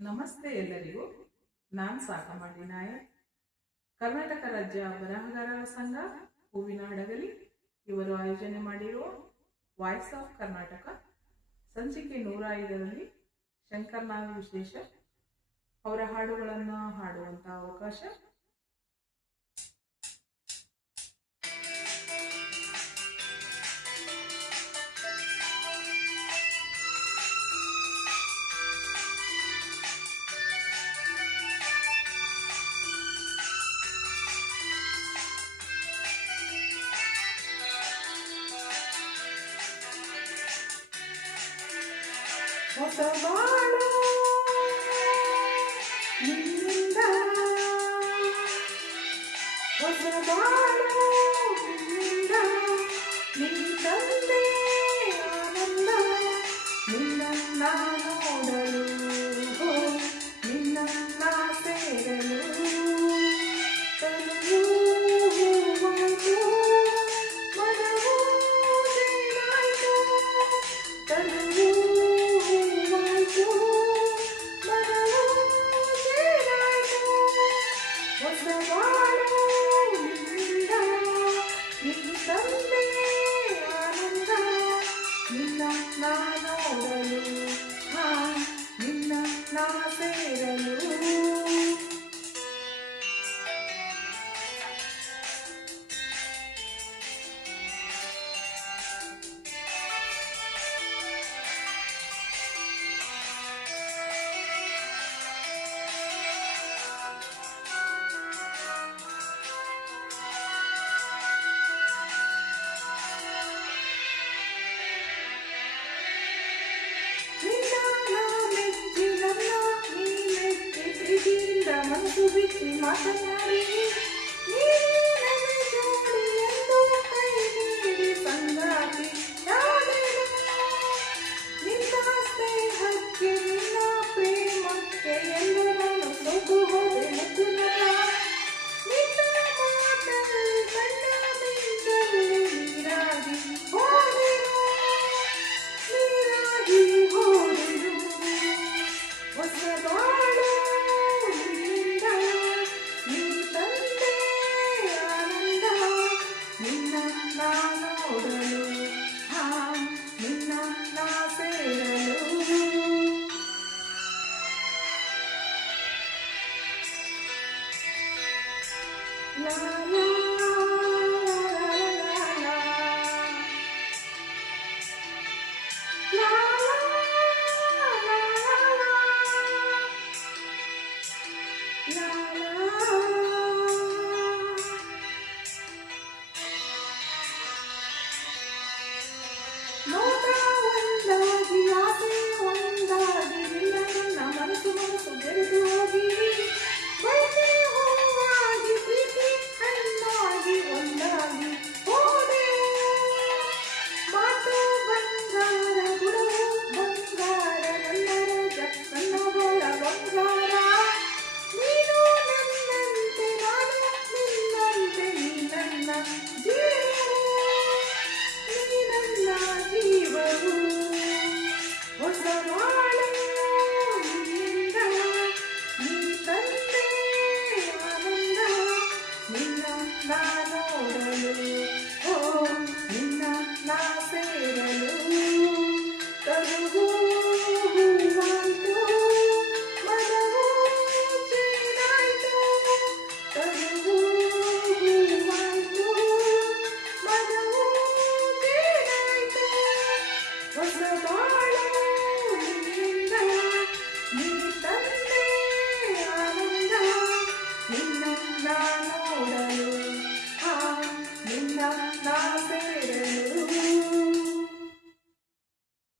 ನಮಸ್ತೆ ಎಲ್ಲರಿಗೂ. ನಾನು ಸಾಕಮಾಡಿ ನಾಯಕ್, ಕರ್ನಾಟಕ ರಾಜ್ಯ ಬರಹಗಾರರ ಸಂಘ ಹೂವಿನ ಹಡಗಲಿ ಇವರು ಆಯೋಜನೆ ಮಾಡಿರುವ ವಾಯ್ಸ್ ಆಫ್ ಕರ್ನಾಟಕ ಸಂಚಿಕೆ 105ರಲ್ಲಿ ಶಂಕರ್ನಾಗ್ ವಿಶೇಷ ಅವರ ಹಾಡುಗಳನ್ನು ಹಾಡುವಂತ ಅವಕಾಶ. ಹೊಸ ಬಾಳು ನಿನ್ನಿಂದ, ಹೊಸ ಬಾಳು ನಿನ್ನಿಂದ, ನಿನ್ನ ತಂದೆ ಆನಂದ, ನಿನ್ನ ನೋಡಲು, ನಿನ್ನ ಸೇರಲು ತಲೆಯೂ ಹೂವಾಯ್ತು, ಮನವೂ ಜೇನಾಯ್ತು, ತಲೆಯೂ ಹೊಸ ಬಾಳು ನಿನ್ನಿಂದ, ನಿನ್ನ ತಂದೆ ಆನಂದ, ನಿನ್ನ ನೋಡಲು, ನಿನ್ನ ಸೇರಲು. ಮನಸ್ಸು ಬಿಚ್ಚಿ ಮಾತನಾಡಿ ನನ್ನ ಜೋಡಿ ಎಂದು ಕೈ ನೀಡಿ ಸಂಗಾತಿ ನಾನೇನು, ನಿನ್ನ ಸ್ನೇಹಕ್ಕೆ ನಿನ್ನ ಪ್ರೇಮಕ್ಕೆ ಎಂದು ನಾನು ಸೋತು ಹೋದೆ ಮುಗುನರ, ನಿನ್ನ ಮಾತಲ್ಲಿ ಕಣ್ಣ ಮಿಂಚಲ್ಲಿ ನೀರಾಗಿ ಹೋದೆನು, ನೀರಾಗಿ ಹೋದೆನು. ಹೊಸ ಬಾಳು ನಿನ್ನಿಂದ, ನಿನ್ನ ತಂದೆ ಆನಂದ, ನಿನ್ನ ನೋಡಲು, ನಿನ್ನ ಸೇರಲು. ಲಾ ಲಾ la